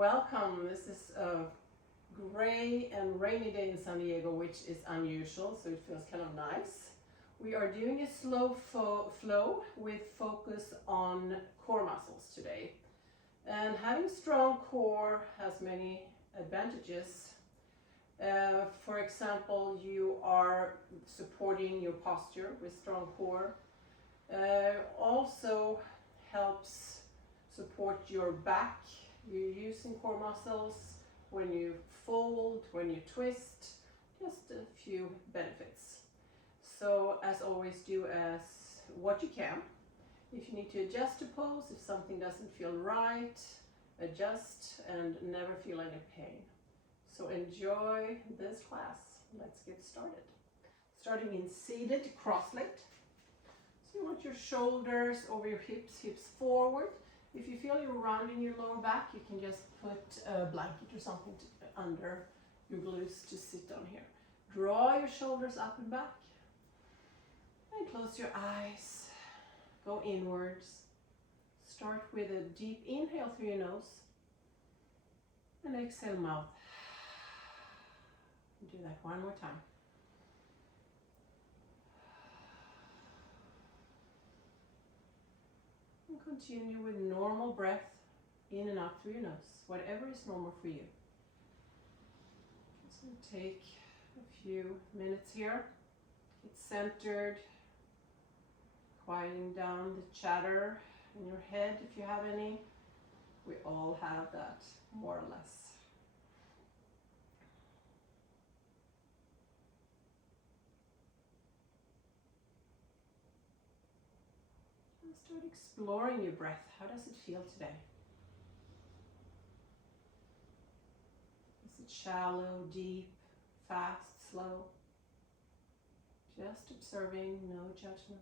Welcome. This is a gray and rainy day in San Diego, which is unusual, so it feels kind of nice. We are doing a slow flow with focus on core muscles today. And having a strong core has many advantages. For example, you are supporting your posture with strong core. Also helps support your back. You're using core muscles when you fold, when you twist, just a few benefits. So as always, do as what you can. If you need to adjust a pose, if something doesn't feel right, adjust and never feel any pain. So enjoy this class. Let's get started. Starting in seated cross-legged. So you want your shoulders over your hips, hips forward. If you feel you're rounding your lower back, you can just put a blanket or something under your glutes to sit on here. Draw your shoulders up and back. And close your eyes. Go inwards. Start with a deep inhale through your nose. And exhale mouth. Do that one more time. And continue with normal breath in and out through your nose, whatever is normal for you. So take a few minutes here. Get centered, quieting down the chatter in your head if you have any. We all have that, more or less. Start exploring your breath. How does it feel today? Is it shallow, deep, fast, slow? Just observing, no judgment.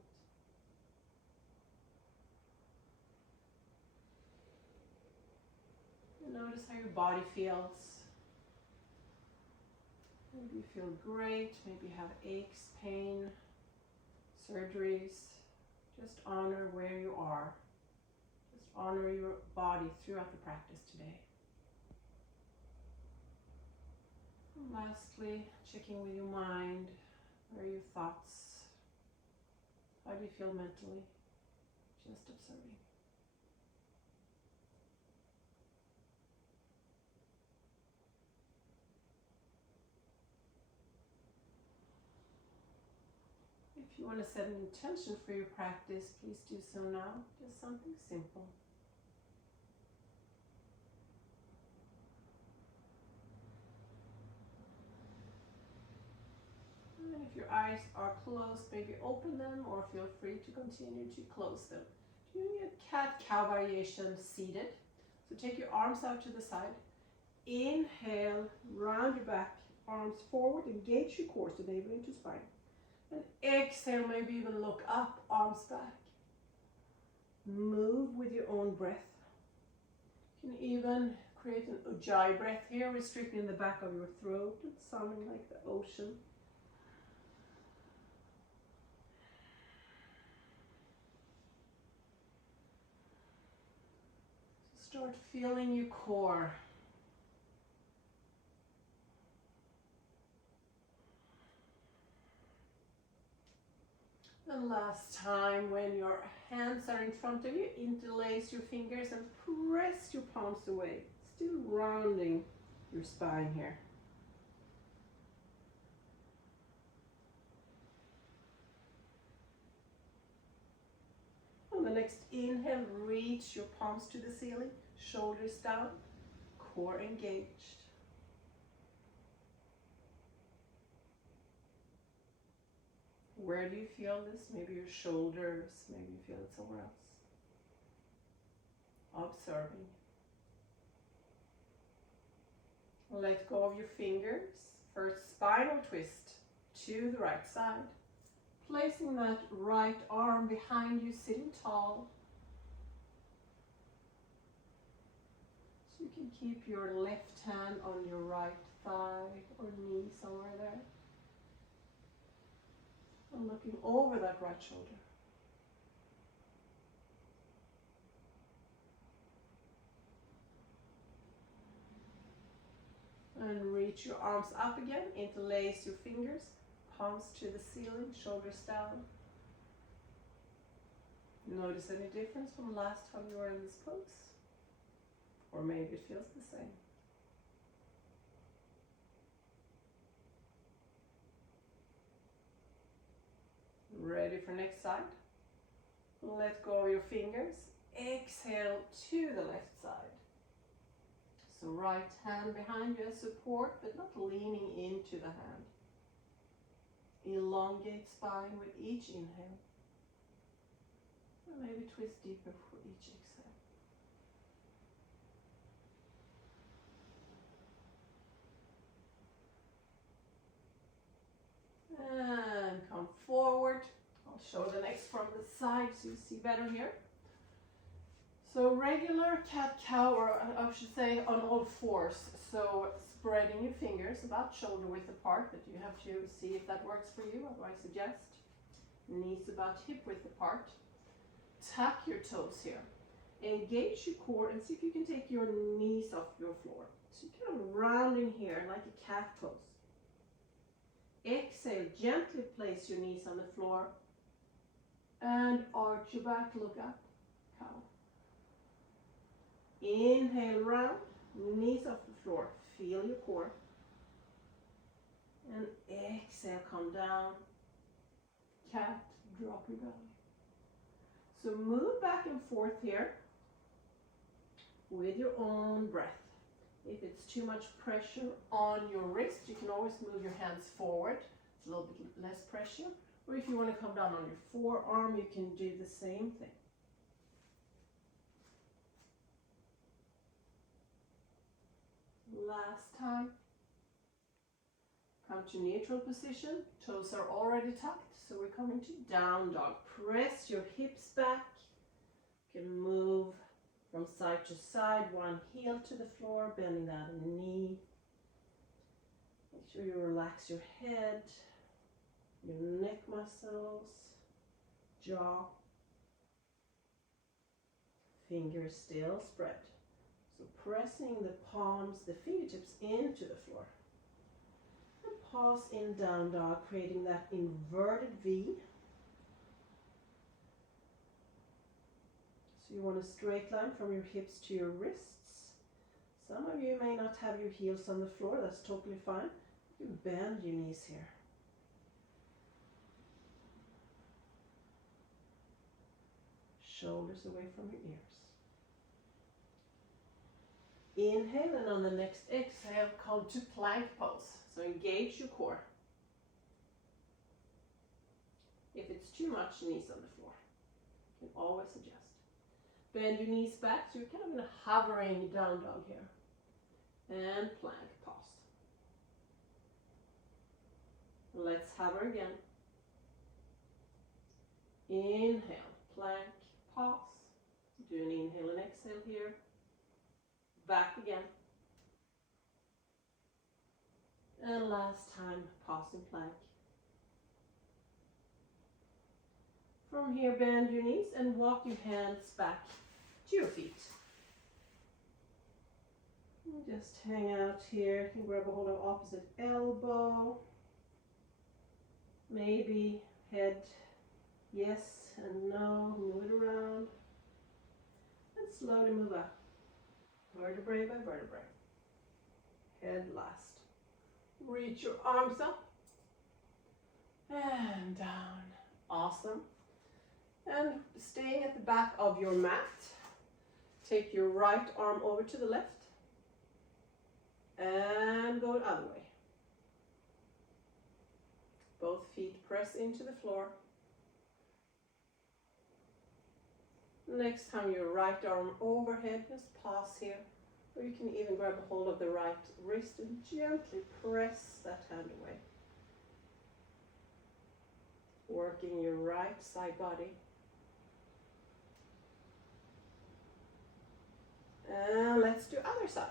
And notice how your body feels. Maybe you feel great, maybe you have aches, pain, surgeries. Just honor where you are. Just honor your body throughout the practice today. And lastly, checking with your mind. Where are your thoughts? How do you feel mentally? Just observing. If you want to set an intention for your practice, please do so now. Just something simple. And if your eyes are closed, maybe open them or feel free to continue to close them. Doing a cat-cow variation seated. So take your arms out to the side. Inhale, round your back, arms forward, engage your core, so navel into spine. And exhale, maybe even look up, arms back. Move with your own breath. You can even create an ujjayi breath here, restricting the back of your throat, sounding like the ocean. Start feeling your core. And last time, when your hands are in front of you, interlace your fingers and press your palms away. Still rounding your spine here. On the next inhale, reach your palms to the ceiling, shoulders down, core engaged. Where do you feel this? Maybe your shoulders, maybe you feel it somewhere else. Observing. Let go of your fingers. First, spinal twist to the right side. Placing that right arm behind you, sitting tall. So you can keep your left hand on your right thigh or knee, somewhere there. And looking over that right shoulder. Reach your arms up again, interlace your fingers, palms to the ceiling, shoulders down. Notice any difference from last time you were in this pose? Or maybe it feels the same. Ready for next side? Let go of your fingers. Exhale to the left side. So right hand behind you as support, but not leaning into the hand. Elongate spine with each inhale. And maybe twist deeper for each exhale. And come forward. I'll show the next from the side so you see better here. So regular cat-cow, or I should say on all fours. So spreading your fingers about shoulder width apart, but you have to see if that works for you, otherwise suggest. Knees about hip width apart. Tuck your toes here. Engage your core and see if you can take your knees off your floor. So you're kind of rounding here like a cat pose. Exhale, gently place your knees on the floor and arch your back, look up, cow. Inhale, round, knees off the floor, feel your core. And exhale, come down, cat, drop your belly. So move back and forth here with your own breath. If it's too much pressure on your wrist, you can always move your hands forward. It's a little bit less pressure. Or if you want to come down on your forearm, you can do the same thing. Last time. Come to neutral position. Toes are already tucked, so we're coming to down dog. Press your hips back. You can move from side to side, one heel to the floor, bending that knee. Make sure you relax your head, your neck muscles, jaw. Fingers still spread. So pressing the palms, the fingertips into the floor. And pause in down dog, creating that inverted V. So you want a straight line from your hips to your wrists. Some of you may not have your heels on the floor, that's totally fine. You bend your knees here. Shoulders away from your ears. Inhale, and on the next exhale, come to plank pose. So engage your core. If it's too much, knees on the floor. You can always adjust. Bend your knees back, so you're kind of in a hovering down dog here. And plank pause. Let's hover again. Inhale, plank, pause. Do an inhale and exhale here. Back again. And last time, pause and plank. From here, bend your knees and walk your hands back to your feet. And just hang out here. You can grab a hold of opposite elbow. Maybe head yes and no. Move it around. And slowly move up. Vertebrae by vertebrae. Head last. Reach your arms up. And down. Awesome. And staying at the back of your mat, take your right arm over to the left and go the other way. Both feet press into the floor. Next time your right arm overhead, just pause here. Or you can even grab a hold of the right wrist and gently press that hand away. Working your right side body. And let's do other side.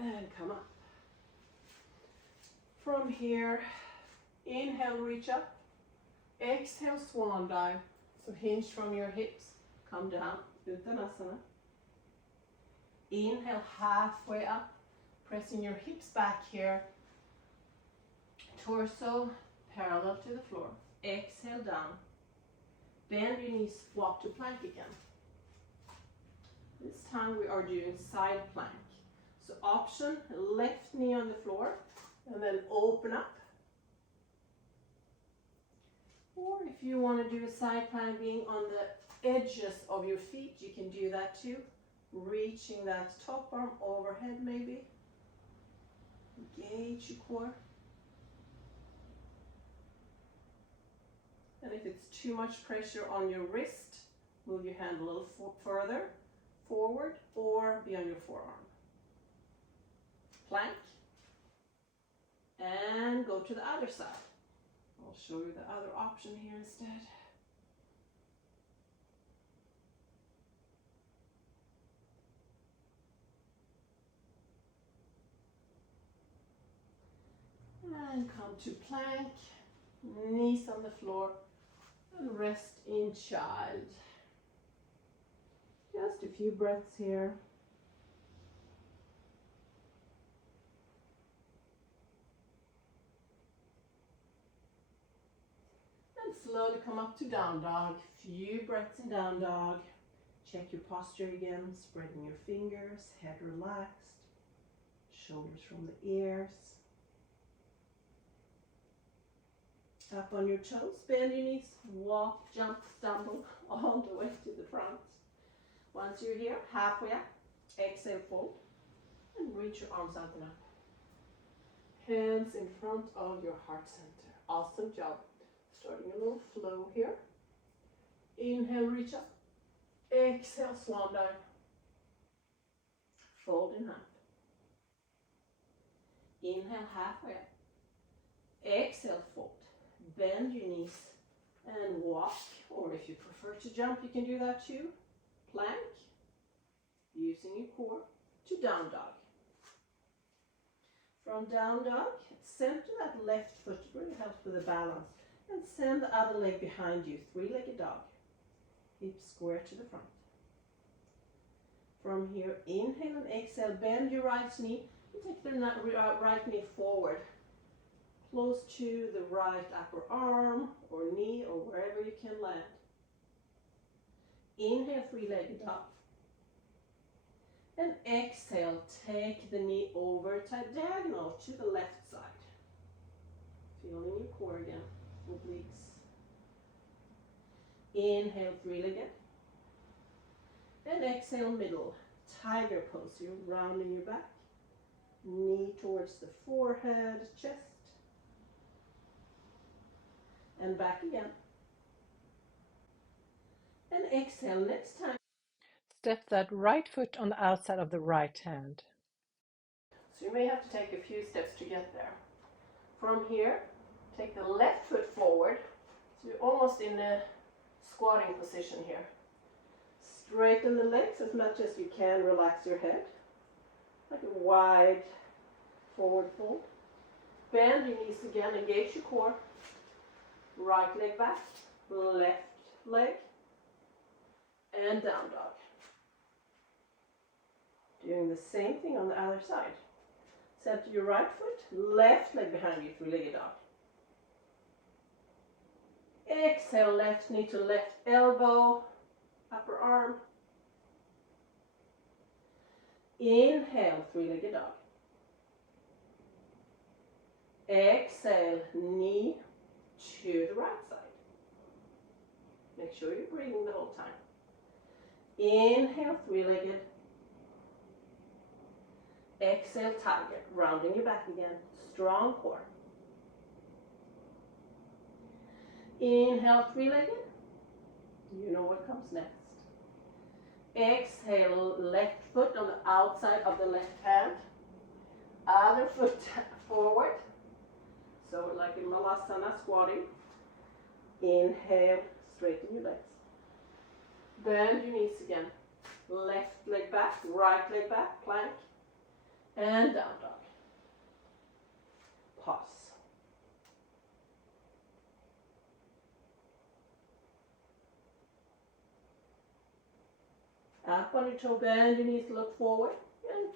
And come up. From here, inhale, reach up. Exhale, swan dive. So hinge from your hips. Come down, Uttanasana. Inhale halfway up, pressing your hips back here. Torso parallel to the floor. Exhale down. Bend your knees, swap to plank again. This time we are doing side plank. So option, left knee on the floor, and then open up. Or if you want to do a side plank being on the edges of your feet, you can do that too. Reaching that top arm overhead maybe. Engage your core. And if it's too much pressure on your wrist, move your hand a little further forward or be on your forearm. Plank. And go to the other side. I'll show you the other option here instead. And come to plank, knees on the floor, and rest in child. Just a few breaths here. And slowly come up to down dog. Few breaths in down dog. Check your posture again, spreading your fingers, head relaxed, shoulders from the ears. Up on your toes, bend your knees, walk, jump, stumble all the way to the front. Once you're here, halfway up, exhale, fold, and reach your arms out and up. Hands in front of your heart center. Awesome job. Starting a little flow here. Inhale, reach up. Exhale, swan dive. Fold in half. Inhale, halfway up. Exhale, fold. Bend your knees and walk, or if you prefer to jump, you can do that too. Plank, using your core, to down dog. From down dog, center that left foot, really helps with the balance, and send the other leg behind you, three-legged dog. Hips square to the front. From here, inhale and exhale, bend your right knee, and take the right knee forward. Close to the right upper arm or knee or wherever you can land. Inhale, three-legged dog. And exhale, take the knee over diagonal to the left side. Feeling your core again, obliques. Inhale, three-legged. And exhale, middle. Tiger pose. You're rounding your back. Knee towards the forehead, chest. And back again. And exhale, next time. Step that right foot on the outside of the right hand. So you may have to take a few steps to get there. From here, take the left foot forward. So you're almost in a squatting position here. Straighten the legs as much as you can. Relax your head. Like a wide forward fold. Bend your knees again. Engage your core. Right leg back, left leg, and down dog. Doing the same thing on the other side. Center your right foot, left leg behind you, three-legged dog. Exhale, left knee to left elbow, upper arm. Inhale, three-legged dog. Exhale, knee to the right side. Make sure you're breathing the whole time. Inhale, three-legged. Exhale, tiger. Rounding your back again. Strong core. Inhale, three-legged. You know what comes next. Exhale, left foot on the outside of the left hand. Other foot forward. So like in Malasana, squatting. Inhale, straighten your legs. Bend your knees again. Left leg back, right leg back, plank. And down dog. Pause. Up on your toe, bend your knees, look forward, and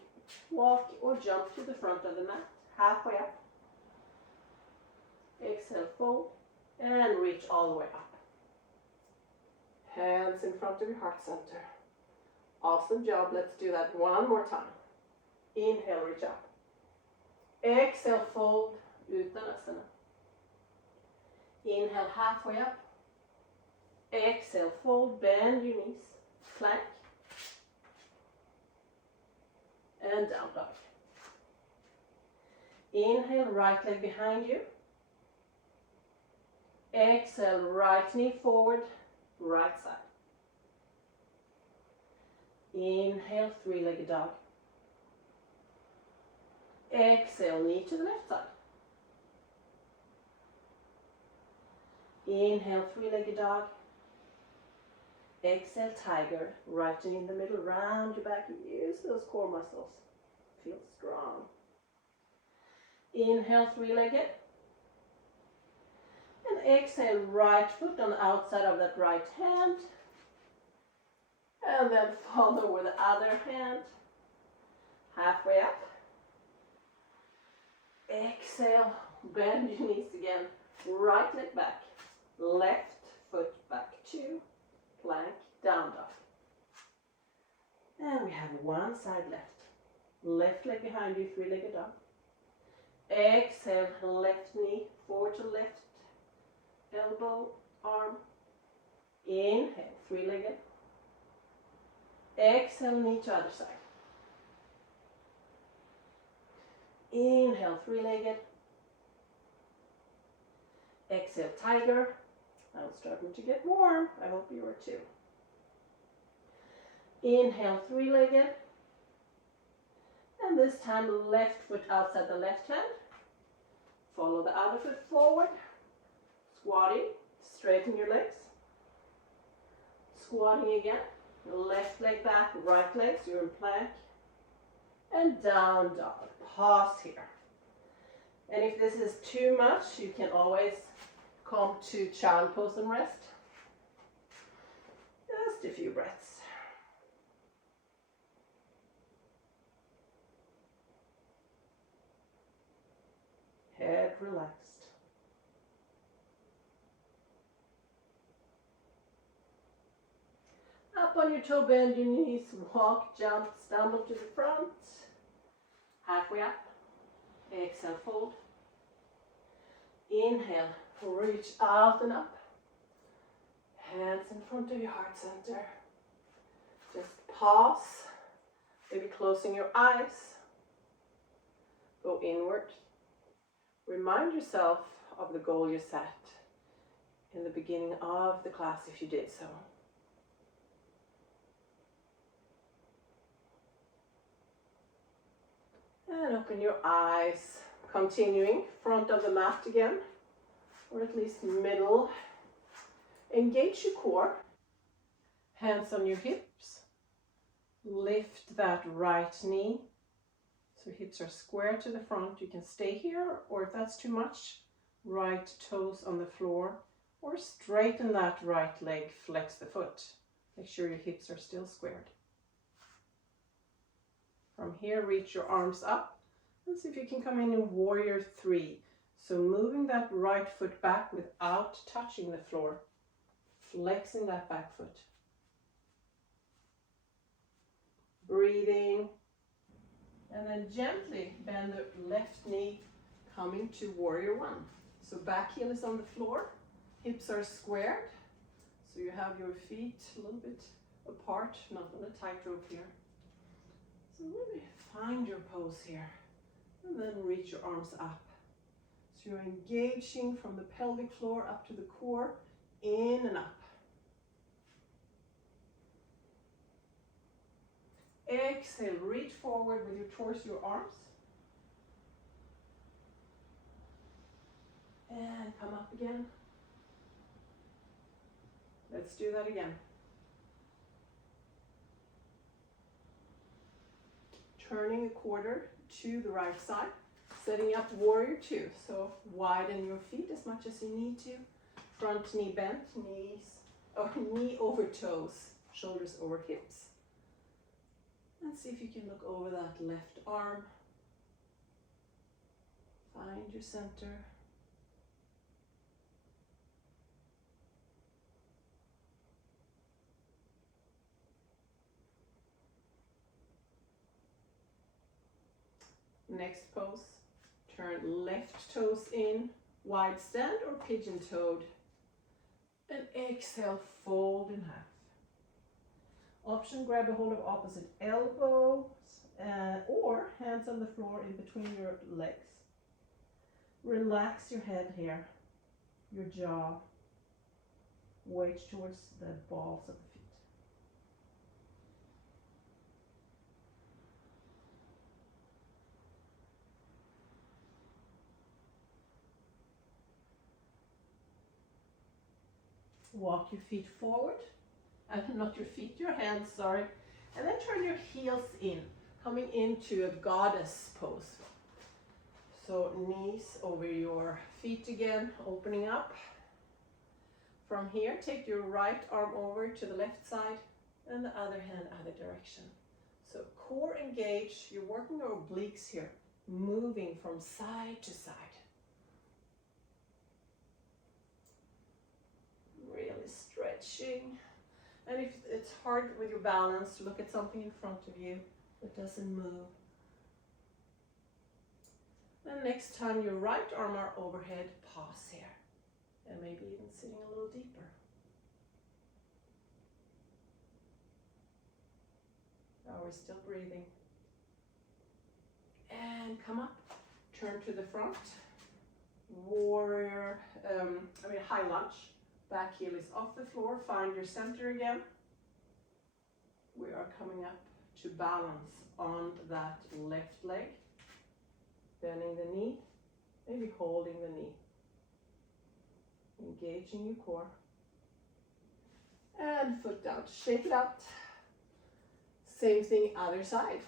walk or jump to the front of the mat, halfway up. Exhale, fold, and reach all the way up. Hands in front of your heart center. Awesome job. Let's do that one more time. Inhale, reach up. Exhale, fold, Uttanasana. Inhale, halfway up. Exhale, fold, bend your knees, plank. And down dog. Inhale, right leg behind you. Exhale, right knee forward, right side. Inhale, three-legged dog. Exhale, knee to the left side. Inhale, three-legged dog. Exhale, tiger. Right knee in the middle, round your back. Use those core muscles. Feel strong. Inhale, three-legged. And exhale, right foot on the outside of that right hand. And then follow with the other hand. Halfway up. Exhale, bend your knees again. Right leg back. Left foot back to plank, down dog. And we have one side left. Left leg behind you, three-legged dog. Exhale, left knee forward to left. Elbow, arm. Inhale, three-legged. Exhale, knee to other side. Inhale, three-legged. Exhale, tiger. I'm starting to get warm. I hope you are too. Inhale, three-legged. And this time, left foot outside the left hand. Follow the other foot forward. Squatting. Straighten your legs. Squatting again. Left leg back, right leg, so you're in plank. And down dog. Pause here. And if this is too much, you can always come to child pose and rest. Just a few breaths. Head relaxed. Up on your toe, bend your knees, walk, jump, stumble to the front. Halfway up. Exhale, fold. Inhale, reach out and up. Hands in front of your heart center. Just pause. Maybe closing your eyes. Go inward. Remind yourself of the goal you set in the beginning of the class if you did so. And open your eyes, continuing front of the mat again, or at least middle. Engage your core, hands on your hips. Lift that right knee, so hips are square to the front. You can stay here, or if that's too much, right toes on the floor, or straighten that right leg, flex the foot. Make sure your hips are still squared. From here, reach your arms up and see if you can come in warrior three. So moving that right foot back without touching the floor, flexing that back foot. Breathing, and then gently bend the left knee, coming to warrior one. So back heel is on the floor, hips are squared, so you have your feet a little bit apart, not on a tightrope here. So really find your pose here, and then reach your arms up. So you're engaging from the pelvic floor up to the core, in and up. Exhale, reach forward with your torso, your arms. And come up again. Let's do that again. Turning a quarter to the right side, setting up warrior two. So widen your feet as much as you need to. Front knee bent, knee over toes, shoulders over hips. And see if you can look over that left arm. Find your center. Next pose, turn left toes in, wide stand or pigeon-toed. And exhale, fold in half. Option, grab a hold of opposite elbows or hands on the floor in between your legs. Relax your head here, your jaw. Weight towards the balls of the feet. Walk your feet forward, and not your feet, your hands, sorry. And then turn your heels in, coming into a goddess pose. So knees over your feet again, opening up. From here, take your right arm over to the left side and the other hand other direction. So core engaged, you're working your obliques here, moving from side to side. Really stretching. And if it's hard with your balance, look at something in front of you that doesn't move. Then next time your right arm are overhead, pause here. And maybe even sitting a little deeper. Now we're still breathing. And come up, turn to the front. Warrior, high lunge. Back heel is off the floor, find your center again. We are coming up to balance on that left leg. Bending the knee, maybe holding the knee. Engaging your core. And foot down, shake it out. Same thing, other side.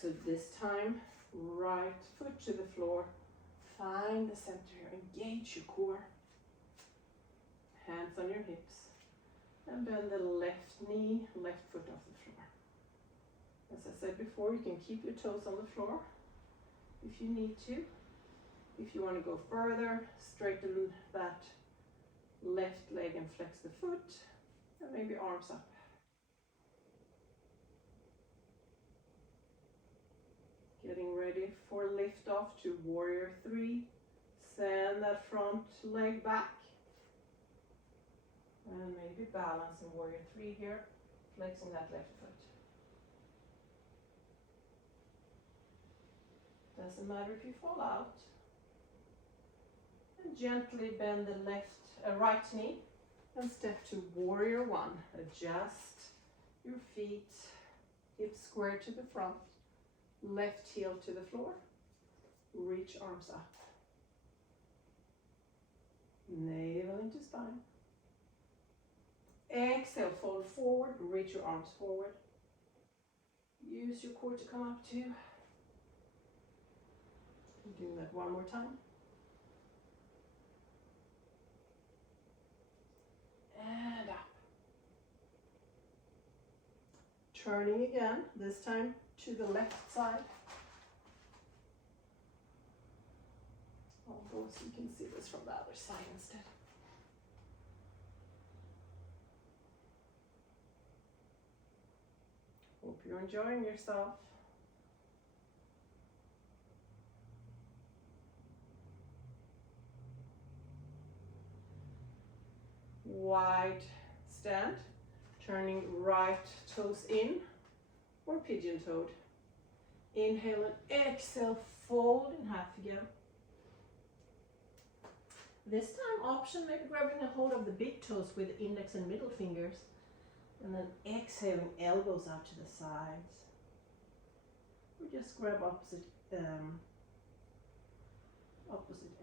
So this time, right foot to the floor. Find the center, engage your core. Hands on your hips. And bend the left knee, left foot off the floor. As I said before, you can keep your toes on the floor if you need to. If you want to go further, straighten that left leg and flex the foot, and maybe arms up. Getting ready for lift off to warrior 3. Send that front leg back. And maybe balance in warrior 3 here, flexing that left foot. Doesn't matter if you fall out. And gently bend the right knee and step to warrior 1. Adjust your feet, hips square to the front, left heel to the floor, reach arms up. Navel into spine. Exhale, fold forward, reach your arms forward. Use your core to come up too. Doing that one more time. And up. Turning again, this time to the left side. Although so you can see this from the other side instead. Hope you're enjoying yourself. Wide stand, turning right toes in or pigeon-toed. Inhale and exhale, fold in half again. This time option, maybe grabbing a hold of the big toes with index and middle fingers. And then exhaling, elbows out to the sides. Or just grab opposite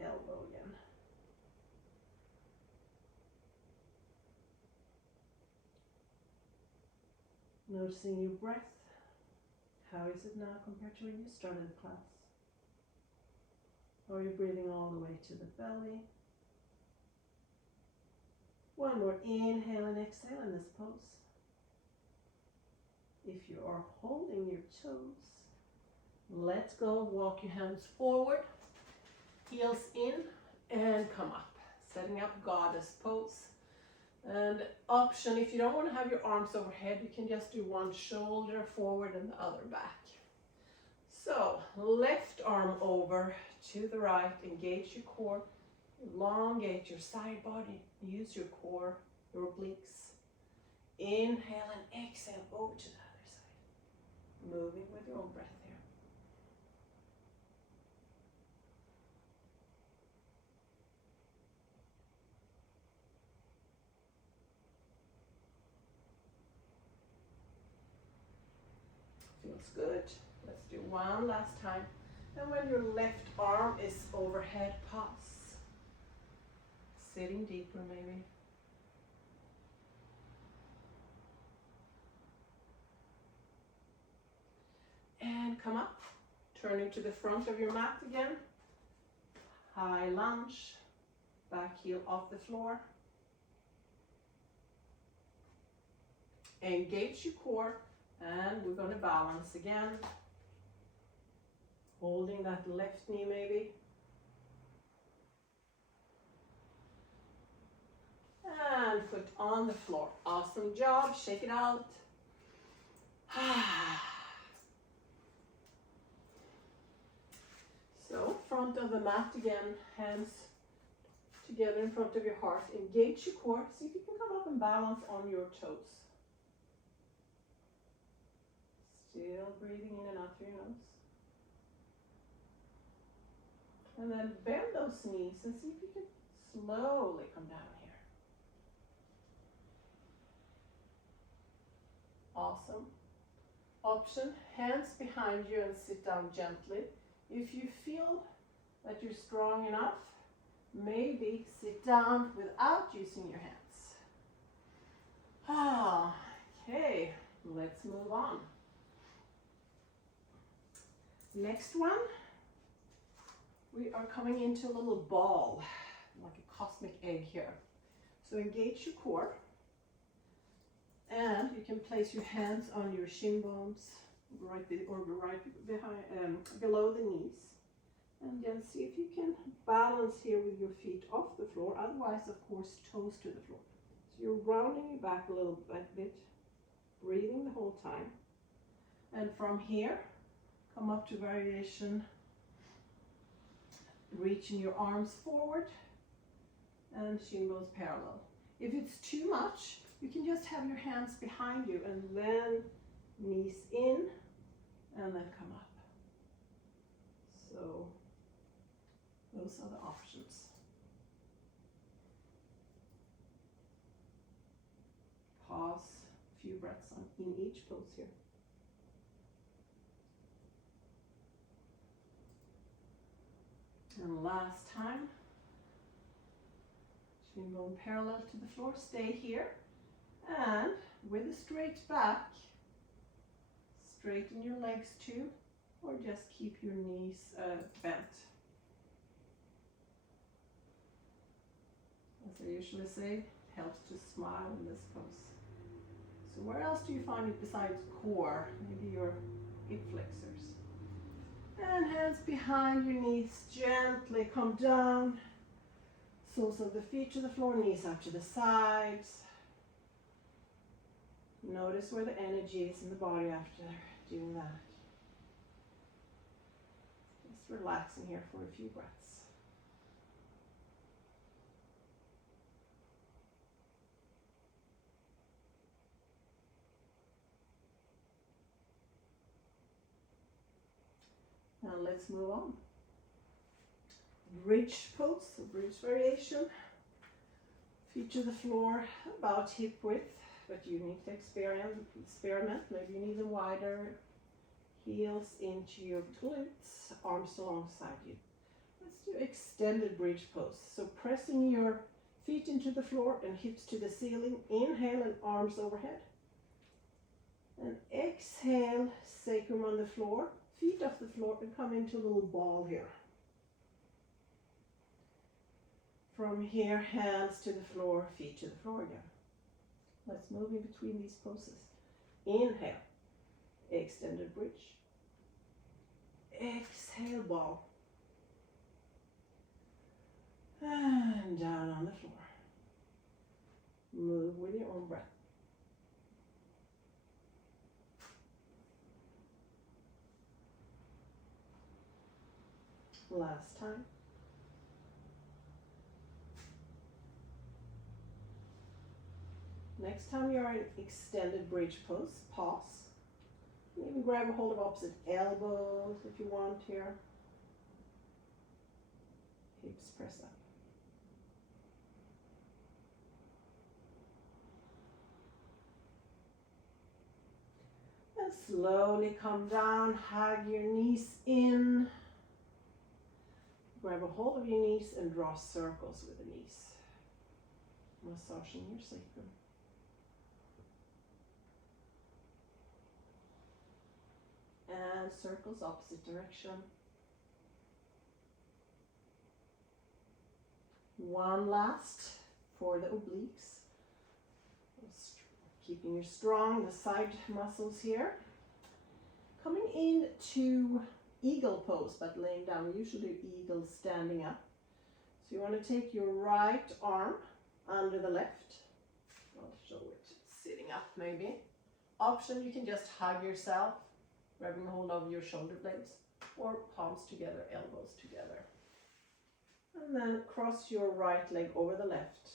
elbow again. Noticing your breath. How is it now compared to when you started the class? Are you breathing all the way to the belly? One more inhale and exhale in this pose. If you are holding your toes, let go, walk your hands forward, heels in, and come up. Setting up goddess pose. And option, if you don't want to have your arms overhead, you can just do one shoulder forward and the other back. So, left arm over to the right, engage your core, elongate your side body, use your core, your obliques. Inhale and exhale over to the other side. Moving with your own breath here. Feels good. Let's do one last time. And when your left arm is overhead, pause. Sitting deeper maybe. And come up. Turning to the front of your mat again. High lunge. Back heel off the floor. Engage your core. And we're going to balance again. Holding that left knee maybe. And foot on the floor. Awesome job. Shake it out. So, front of the mat again. Hands together in front of your heart. Engage your core. See if you can come up and balance on your toes. Still breathing in and out through your nose. And then bend those knees and see if you can slowly come down here. Awesome. Option, hands behind you and sit down gently. If you feel that you're strong enough, maybe sit down without using your hands. Okay, let's move on. Next one, we are coming into a little ball, like a cosmic egg here. So engage your core, and you can place your hands on your shin bones, right behind, below the knees, and then see if you can balance here with your feet off the floor. Otherwise, of course, toes to the floor. So you're rounding your back a little bit, breathing the whole time, and from here. Come up to variation, reaching your arms forward and shin bones parallel. If it's too much, you can just have your hands behind you and then knees in and then come up. So those are the options. Pause a few breaths in each pose here. And last time, shin bone parallel to the floor, stay here, and with a straight back, straighten your legs too, or just keep your knees bent. As I usually say, it helps to smile in this pose. So where else do you find it besides core? Maybe your hip flexors. And hands behind your knees, gently come down. Soles of the feet to the floor, knees out to the sides. Notice where the energy is in the body after doing that. Just relaxing here for a few breaths. Now let's move on. Bridge pose, so bridge variation. Feet to the floor, about hip width, but you need to experiment. Maybe you need them wider. Heels into your glutes, arms alongside you. Let's do extended bridge pose. So pressing your feet into the floor and hips to the ceiling. Inhale and arms overhead. And exhale, sacrum on the floor. Feet off the floor and come into a little ball here. From here, hands to the floor, feet to the floor again. Let's move in between these poses. Inhale, Extended bridge. Exhale, ball. And down on the floor. Move with your own breath. Last time. Next time you're in extended bridge pose, pause. Maybe grab a hold of opposite elbows if you want here. Hips press up. And slowly come down, hug your knees in. Grab a hold of your knees and draw circles with the knees. Massaging your sacrum. And circles opposite direction. One last for the obliques. Keeping you strong, the side muscles here. Coming into eagle pose, but laying down. We usually do eagle standing up. So you want to take your right arm under the left. I'll show it sitting up maybe. Option, you can just hug yourself, grabbing hold of your shoulder blades, or palms together, elbows together. And then cross your right leg over the left.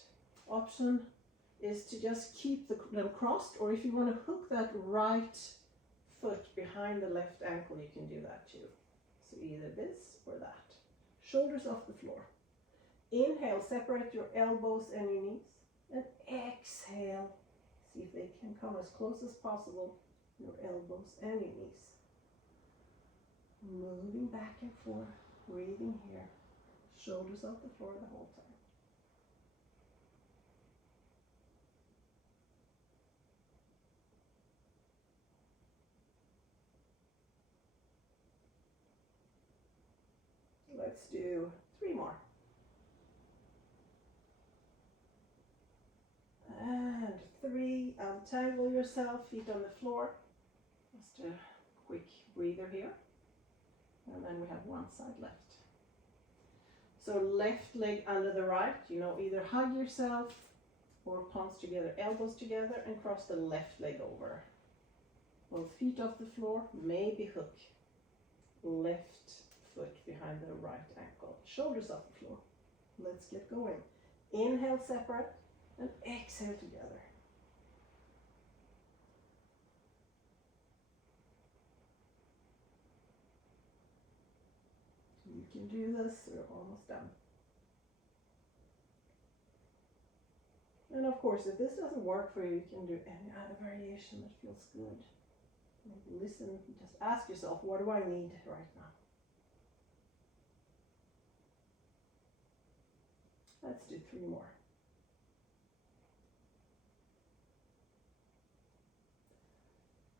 Option is to just keep them crossed, or if you want to hook that right foot behind the left ankle, you can do that too. So either this or that. Shoulders off the floor. Inhale, separate your elbows and your knees. And exhale, see if they can come as close as possible, your elbows and your knees. Moving back and forth, breathing here. Shoulders off the floor the whole time. Let's do 3 more. And 3, untangle yourself, feet on the floor. Just a quick breather here. And then we have one side left. So left leg under the right, either hug yourself or palms together, elbows together, and cross the left leg over. Both feet off the floor, maybe hook. Left foot behind the right ankle. Shoulders off the floor. Let's get going. Inhale, separate, and exhale together. You can do this, we're almost done. And of course, if this doesn't work for you, you can do any other variation that feels good. Maybe listen, just ask yourself, what do I need right now? Let's do 3 more.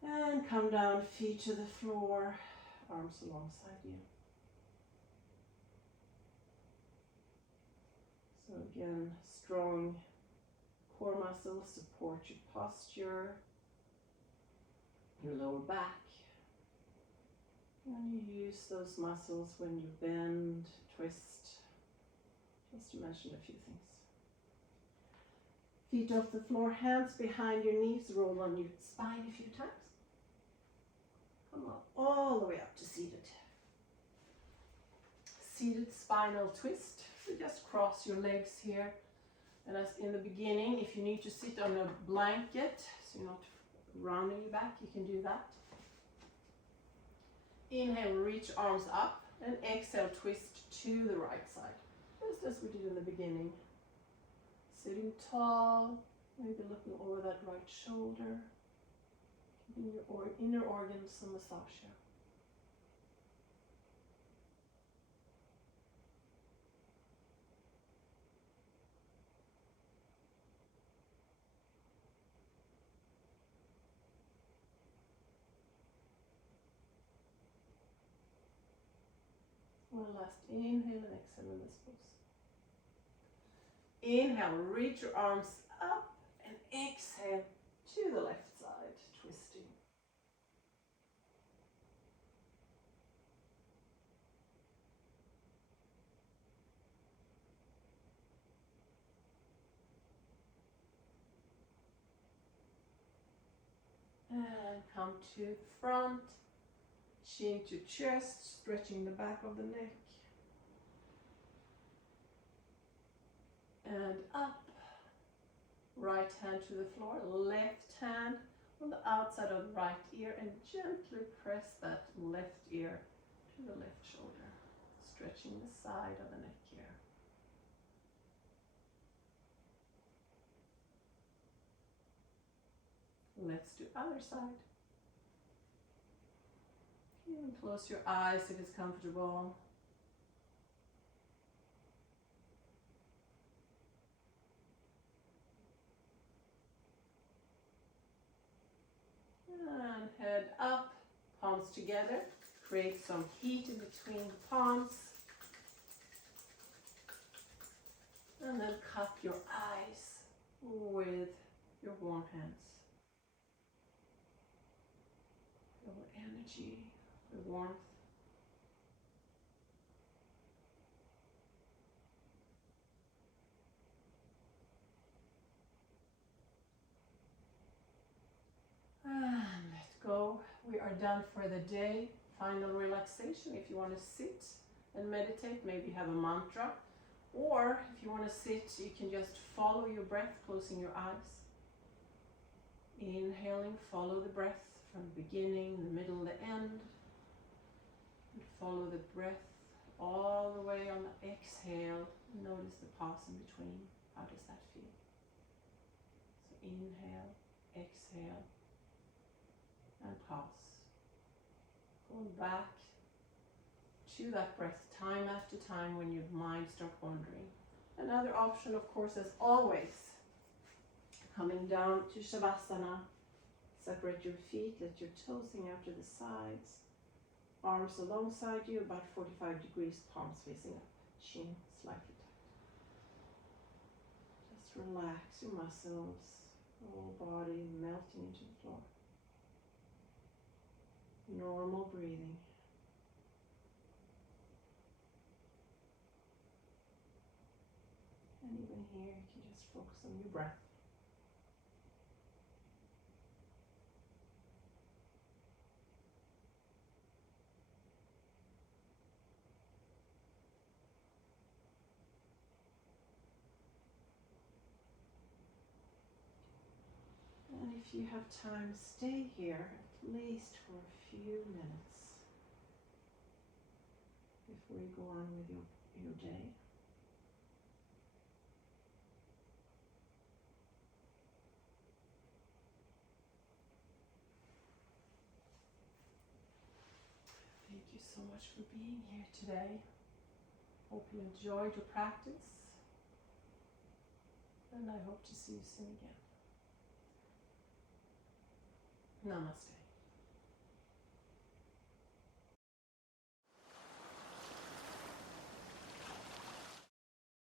And come down, feet to the floor, arms alongside you. So again, strong core muscles support your posture, your lower back. And you use those muscles when you bend, twist, just to mention a few things. Feet off the floor, hands behind your knees, roll on your spine a few times. Come on, all the way up to seated. Seated spinal twist. So just cross your legs here. And as in the beginning, if you need to sit on a blanket, so you're not rounding your back, you can do that. Inhale, reach arms up, and exhale, twist to the right side. Just as we did in the beginning. Sitting tall, maybe looking over that right shoulder. Giving your inner organs some massage here. One last inhale and exhale in this pose. Inhale, reach your arms up and exhale to the left side, twisting. and come to the front, chin to chest, stretching the back of the neck. And up, right hand to the floor, left hand on the outside of the right ear, and gently press that left ear to the left shoulder, stretching the side of the neck here. Let's do other side. And close your eyes if it's comfortable. And head up, palms together. Create some heat in between the palms. And then cup your eyes with your warm hands. Feel the energy, the warmth. And let go. We are done for the day. Final relaxation. If you want to sit and meditate, maybe have a mantra. Or if you want to sit, you can just follow your breath, closing your eyes. Inhaling, follow the breath from the beginning, the middle, the end. And follow the breath all the way on the exhale. Notice the pause in between. How does that feel? So inhale, exhale, and pause. Going back to that breath time after time when your mind starts wandering. Another option, of course, as always, coming down to Shavasana. Separate your feet, let your toes hang out to the sides. Arms alongside you, about 45 degrees, palms facing up, chin slightly tight. Just relax your muscles, whole body melting into the floor. Normal breathing. And even here, you can just focus on your breath. And if you have time, stay here at least for a few minutes before you go on with your day. Thank you so much for being here today. Hope you enjoyed your practice. And I hope to see you soon again. Namaste.